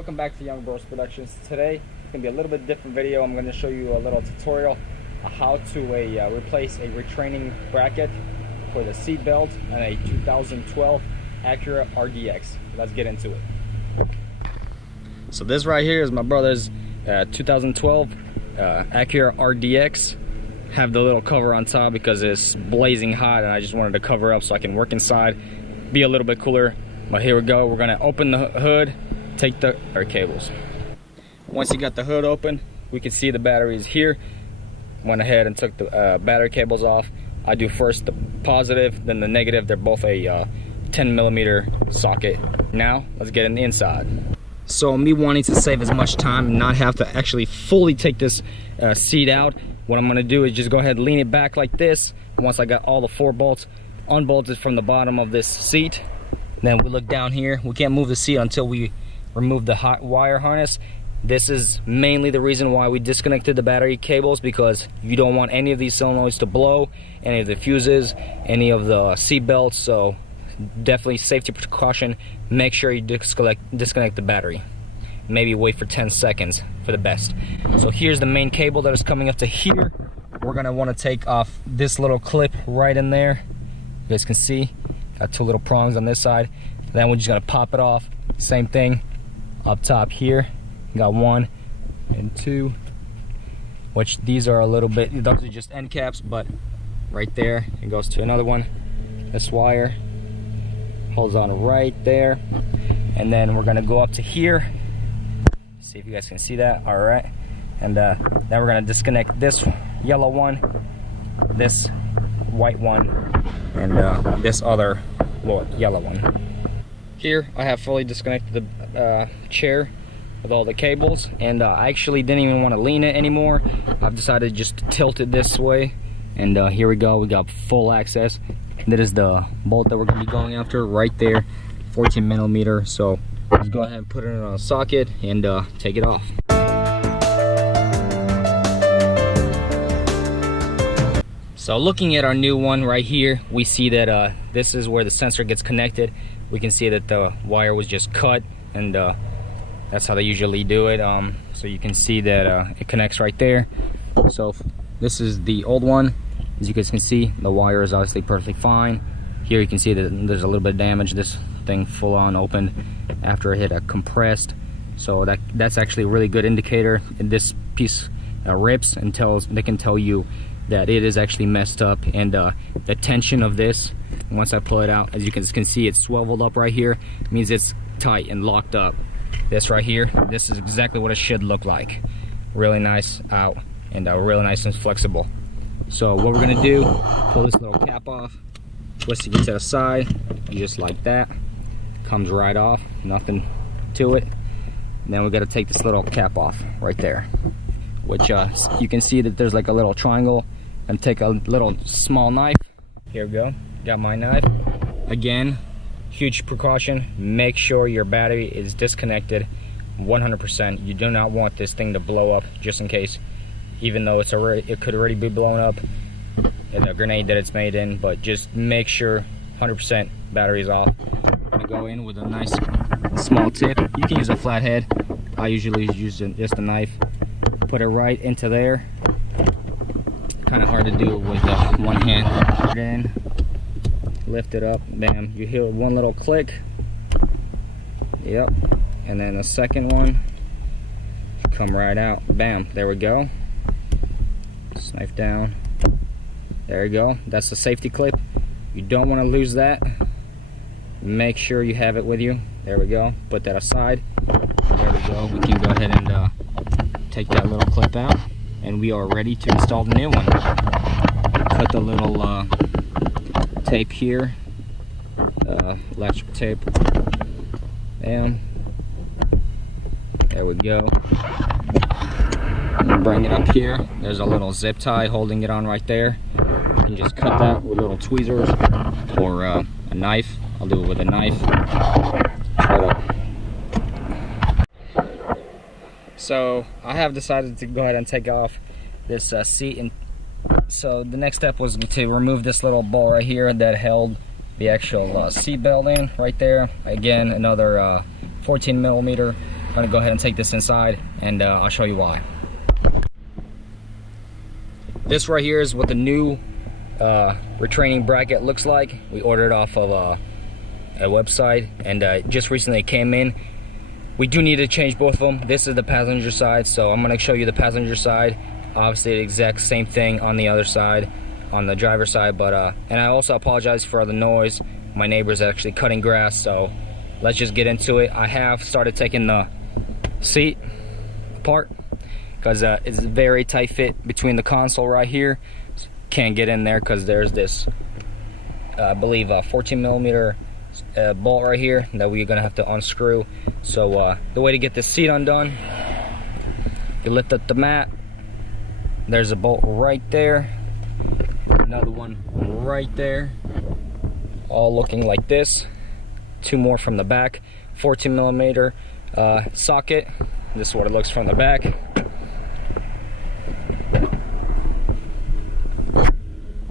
Welcome back to Young Bros Productions. Today it's going to be a little bit different video. I'm going to show you a little tutorial on how to replace a retraining bracket for the seat belt on a 2012 Acura RDX. Let's get into it. So this right here is my brother's 2012 Acura RDX. Have the little cover on top because it's blazing hot and I just wanted to cover up so I can work inside, be a little bit cooler. But here we go, we're gonna open the hood, take the cables. Once you got the hood open, we can see the batteries here. Went ahead and took the battery cables off. I do first the positive, then the negative. They're both a 10mm socket. Now, let's get in the inside. So me wanting to save as much time and not have to actually fully take this seat out, what I'm gonna do is just go ahead and lean it back like this. Once I got all the 4 bolts unbolted from the bottom of this seat, then we look down here. We can't move the seat until we remove the hot wire harness. This is mainly the reason why we disconnected the battery cables, because you don't want any of these solenoids to blow, any of the fuses, any of the seat belts. So definitely safety precaution. Make sure you disconnect the battery. Maybe wait for 10 seconds for the best. So here's the main cable that is coming up to here. We're gonna want to take off this little clip right in there. You guys can see got 2 little prongs on this side. Then we're just gonna pop it off. Same thing up top here. Got 1 and 2, which these are a little bit, those are just end caps, but right there it goes to another one. This wire holds on right there, and then we're gonna go up to here. See if you guys can see that. All right, and then we're gonna disconnect this yellow one, this white one, and this other yellow one. Here I have fully disconnected the chair with all the cables, and I actually didn't even want to lean it anymore. I've decided just to tilt it this way, and here we go. We got full access. That is the bolt that we're going to be going after right there, 14mm. So let's go ahead and put it in a socket and take it off. So looking at our new one right here, we see that this is where the sensor gets connected. We can see that the wire was just cut, and that's how they usually do it. So you can see that it connects right there. So this is the old one. As you guys can see, the wire is obviously perfectly fine. Here you can see that there's a little bit of damage. This thing full on opened after it hit a compressed. So that's actually a really good indicator. And this piece rips and they can tell you that it is actually messed up, and the tension of this, once I pull it out, as you can see, it's swiveled up right here. It means it's tight and locked up. This right here, this is exactly what it should look like. Really nice out, and really nice and flexible. So what we're gonna do, pull this little cap off, twist it to the side, just like that. Comes right off, nothing to it. And then we gotta take this little cap off right there, which you can see that there's like a little triangle, and take a little small knife. Here we go, got my knife. Again, huge precaution, make sure your battery is disconnected 100%. You do not want this thing to blow up, just in case, even though it could already be blown up in the grenade that it's made in. But just make sure 100% battery is off. I'm gonna go in with a nice small tip. You can use a flathead. I usually use just a knife. Put it right into there. Kind of hard to do it with one hand. Put it in, lift it up, bam. You hear one little click. Yep. And then the second one, come right out, bam. There we go. Knife down. There you go. That's the safety clip. You don't want to lose that. Make sure you have it with you. There we go. Put that aside. There we go. We can go ahead and take that little clip out, and we are ready to install the new one. Cut the little tape here, electric tape. Bam. There we go. Bring it up here. There's a little zip tie holding it on right there. You can just cut that with little tweezers or a knife. I'll do it with a knife. So I have decided to go ahead and take off this seat, and so the next step was to remove this little ball right here that held the actual seat belt in right there. Again, another 14mm I'm gonna go ahead and take this inside, and I'll show you why. This right here is what the new retraining bracket looks like. We ordered off of a website, and just recently it came in. We do need to change both of them. This is the passenger side, so I'm gonna show you the passenger side. Obviously the exact same thing on the other side, on the driver's side, but and I also apologize for the noise. My neighbor's actually cutting grass, so let's just get into it. I have started taking the seat apart because it's a very tight fit between the console right here. Can't get in there because there's this I believe a 14 millimeter bolt right here that we're gonna have to unscrew. So the way to get this seat undone, you lift up the mat, there's a bolt right there, another one right there, all looking like this. Two more from the back, 14 millimeter socket. This is what it looks from the back.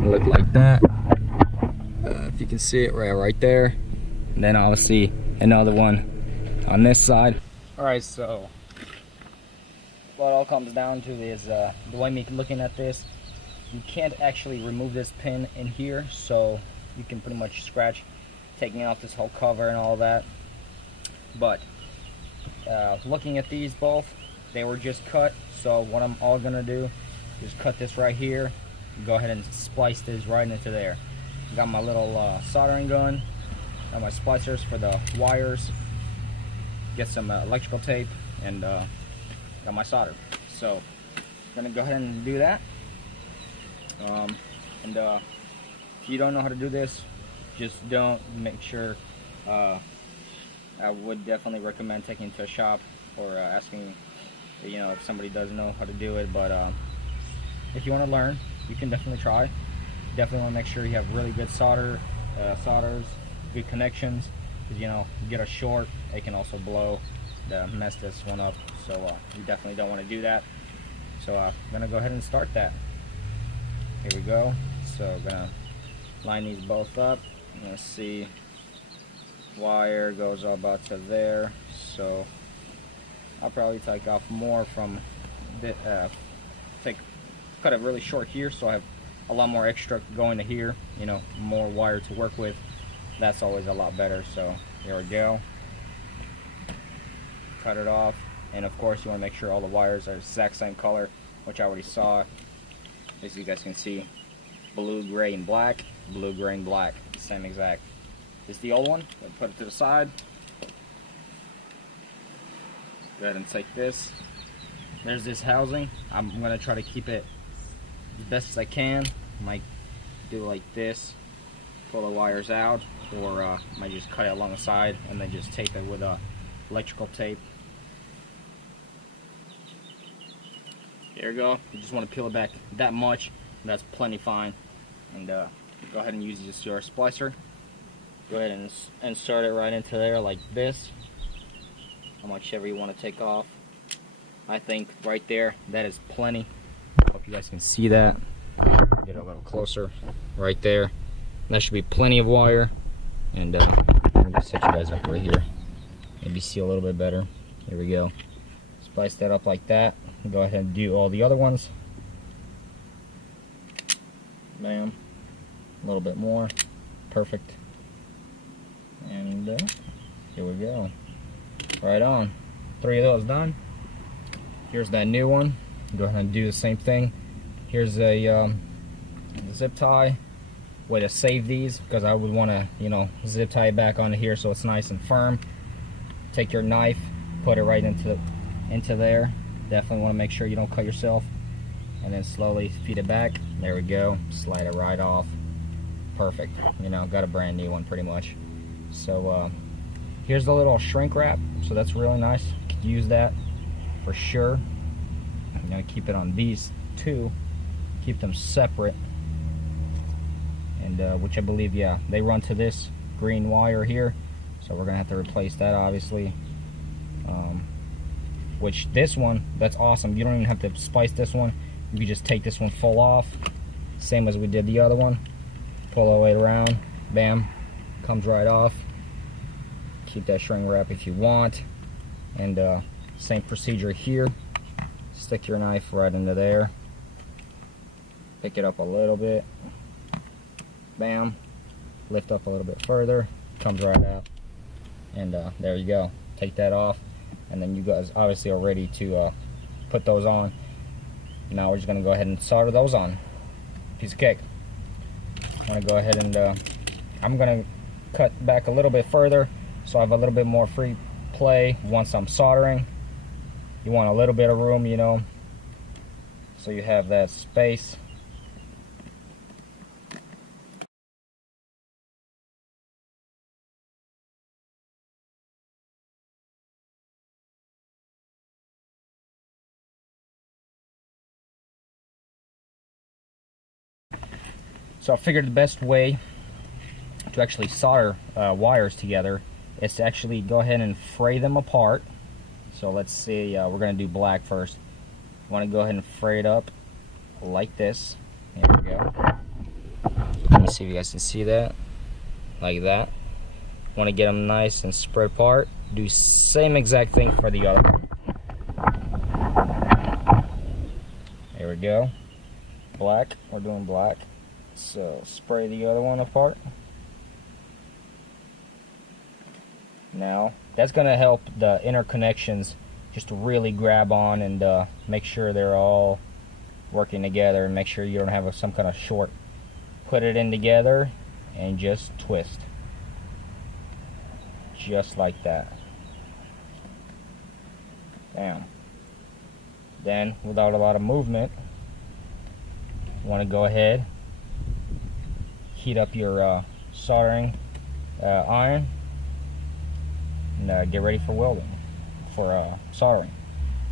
Look like that. If you can see it right there. And then obviously another one on this side. Alright, so what it all comes down to is the way me looking at this, you can't actually remove this pin in here, so you can pretty much scratch taking off this whole cover and all that. But looking at these both, they were just cut, so what I'm all gonna do is cut this right here, go ahead and splice this right into there. Got my little soldering gun, got my splicers for the wires, get some electrical tape, and got my solder. So I'm gonna go ahead and do that. And if you don't know how to do this, just don't. Make sure. I would definitely recommend taking it to a shop or asking, you know, if somebody does know how to do it. But if you want to learn, you can definitely try. Definitely want to make sure you have really good solders, good connections, because you know, you get a short, it can also blow, mess this one up. So you definitely don't want to do that. So I'm gonna go ahead and start that. Here we go. So I'm gonna line these both up. Let's see. Wire goes about to there. So I'll probably take off more from the, cut it really short here, so I have a lot more extra going to here, you know, more wire to work with. That's always a lot better. So there we go. Cut it off, and of course you want to make sure all the wires are the exact same color, which I already saw. As you guys can see, blue, gray, and black. Blue, gray, and black, same exact. This is the old one. I'll put it to the side. Go ahead and take this. There's this housing. I'm gonna try to keep it as best as I can. Might do like this, pull the wires out, or might just cut it along the side and then just tape it with electrical tape. There you go. You just want to peel it back that much. That's plenty fine. And go ahead and use just your splicer. Go ahead and insert it right into there like this. How much ever you want to take off. I think right there, that is plenty. I hope you guys can see that. Get a little closer. Right there. That should be plenty of wire. And let me just set you guys up right here. Maybe see a little bit better. Here we go. Splice that up like that. Go ahead and do all the other ones. Bam. A little bit more. Perfect. And here we go. Right on. 3 of those done. Here's that new one. Go ahead and do the same thing. Here's a zip tie. Way to save these, because I would want to, you know, zip tie it back onto here so it's nice and firm. Take your knife, put it right into there. Definitely want to make sure you don't cut yourself. And then slowly feed it back. There we go. Slide it right off. Perfect. You know, got a brand new one pretty much. So here's the little shrink wrap. So that's really nice. Could use that for sure. I'm gonna keep it on these two. Keep them separate. And which I believe, yeah, they run to this green wire here. So we're gonna have to replace that, obviously. Which this one, that's awesome. You don't even have to splice this one. You can just take this one full off, same as we did the other one. Pull all the way around, bam, comes right off. Keep that shrink wrap if you want. And same procedure here. Stick your knife right into there. Pick it up a little bit. Bam. Lift up a little bit further. Comes right out. And there you go. Take that off. And then you guys obviously are ready to put those on. Now we're just going to go ahead and solder those on. Piece of cake. I'm going to go ahead and I'm going to cut back a little bit further so I have a little bit more free play once I'm soldering. You want a little bit of room, you know, so you have that space. So I figured the best way to actually solder wires together is to actually go ahead and fray them apart. So let's see, we're going to do black first. You want to go ahead and fray it up like this. Here we go. Let me see if you guys can see that. Like that. Want to get them nice and spread apart. Do same exact thing for the other one. There we go. Black, we're doing black. So spray the other one apart. Now that's going to help the interconnections just to really grab on and make sure they're all working together, and make sure you don't have some kind of short. Put it in together and just twist, just like that. Bam. Then without a lot of movement, you want to go ahead, heat up your soldering iron, and get ready for welding, for soldering.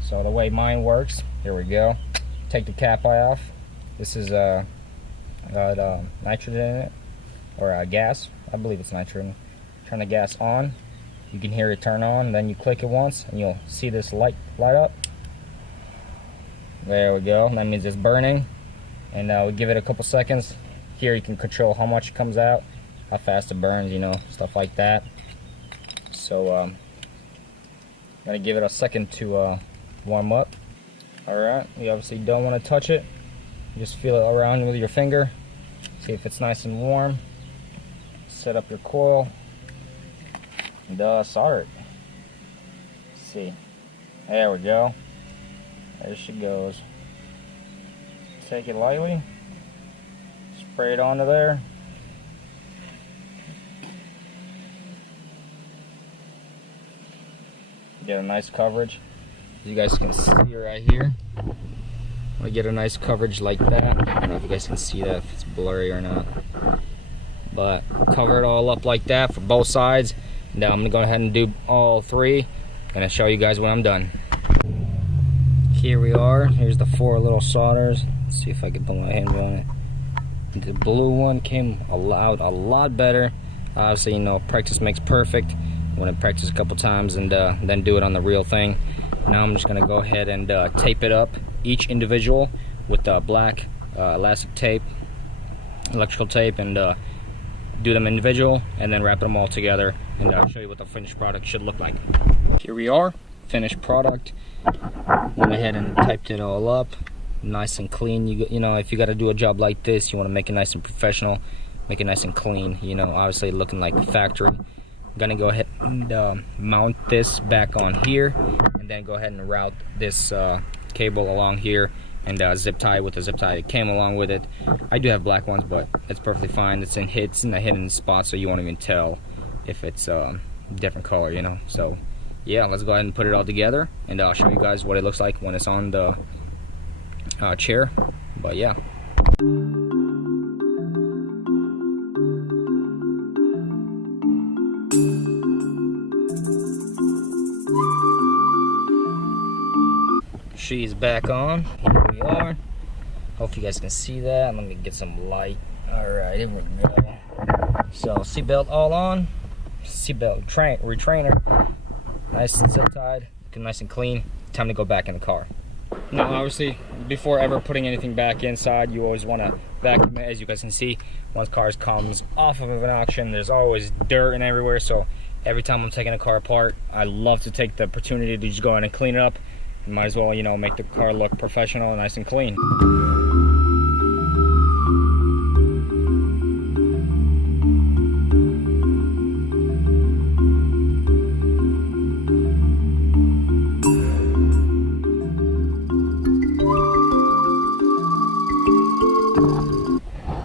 So the way mine works, here we go. Take the cap eye off. This is nitrogen in it, or gas. I believe it's nitrogen. Turn the gas on. You can hear it turn on. Then you click it once, and you'll see this light up. There we go. That means it's burning. And we give it a couple seconds. Here you can control how much comes out, how fast it burns, you know, stuff like that. So gotta give it a second to warm up. Alright, you obviously don't want to touch it. You just feel it around with your finger. See if it's nice and warm. Set up your coil and solder it. See, there we go. There she goes. Take it lightly. Spray it onto there. Get a nice coverage. As you guys can see right here. I get a nice coverage like that. I don't know if you guys can see that, if it's blurry or not. But cover it all up like that for both sides. Now I'm gonna go ahead and do all three, and I'll show you guys when I'm done. Here we are. Here's the 4 little solders. Let's see if I can put my hand on it. The blue one came out a lot better. Obviously, you know, practice makes perfect. I want to practice a couple times and then do it on the real thing. Now I'm just gonna go ahead and tape it up, each individual, with black elastic tape, electrical tape, and do them individual, and then wrap them all together, and I'll show you what the finished product should look like. Here we are, finished product. Went ahead and typed it all up, nice and clean. You know, if you got to do a job like this, you want to make it nice and professional, make it nice and clean. You know, obviously looking like the factory. I'm gonna go ahead and mount this back on here, and then go ahead and route this cable along here, and zip tie with the zip tie that came along with it. I do have black ones, but it's perfectly fine. It's in a hidden spot, so you won't even tell if it's different color, you know. So yeah, let's go ahead and put it all together, and I'll show you guys what it looks like when it's on the chair. But yeah. She's back on. Here we are. Hope you guys can see that. Let me get some light. Alright, here we go. So seatbelt all on. Seatbelt retrainer. Nice and zip tied. Looking nice and clean. Time to go back in the car. Now obviously, before ever putting anything back inside, you always want to vacuum it. As you guys can see, once cars comes off of an auction, there's always dirt and everywhere, so every time I'm taking a car apart, I love to take the opportunity to just go in and clean it up. You might as well, you know, make the car look professional, nice and clean.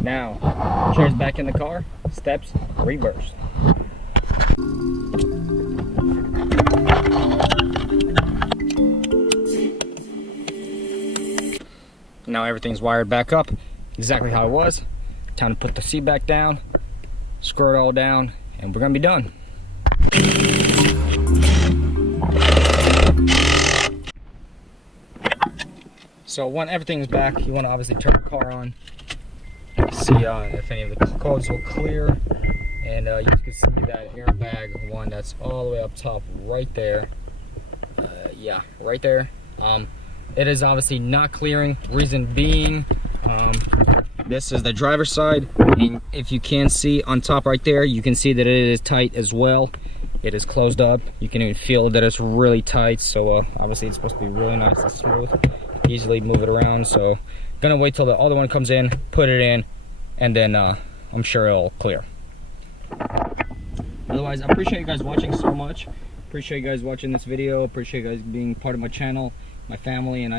Now, chairs back in the car, steps reversed. Now everything's wired back up exactly how it was. Time to put the seat back down, screw it all down, and we're gonna be done. So when everything's back, you want to obviously turn the car on, see if any of the codes will clear, and you can see that airbag one that's all the way up top right there. Yeah, right there. It is obviously not clearing. Reason being, this is the driver's side, and if you can see on top right there, you can see that it is tight as well. It is closed up. You can even feel that it's really tight. So obviously it's supposed to be really nice and smooth. Easily move it around. So gonna wait till the other one comes in, put it in, and then I'm sure it'll clear. Otherwise, I appreciate you guys watching so much. Appreciate you guys watching this video. Appreciate you guys being part of my channel, my family, and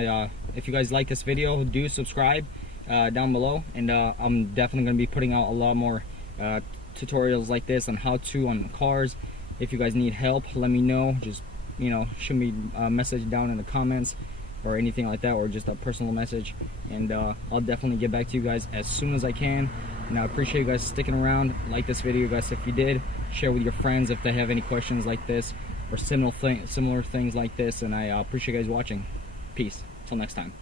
if you guys like this video, do subscribe down below, and I'm definitely going to be putting out a lot more tutorials like this on how to on cars. If you guys need help, let me know. Just, you know, shoot me a message down in the comments or anything like that, or just a personal message, and I'll definitely get back to you guys as soon as I can. And I appreciate you guys sticking around. Like this video, guys, if you did. Share with your friends if they have any questions like this or similar things like this, and I appreciate you guys watching. Peace. Till next time.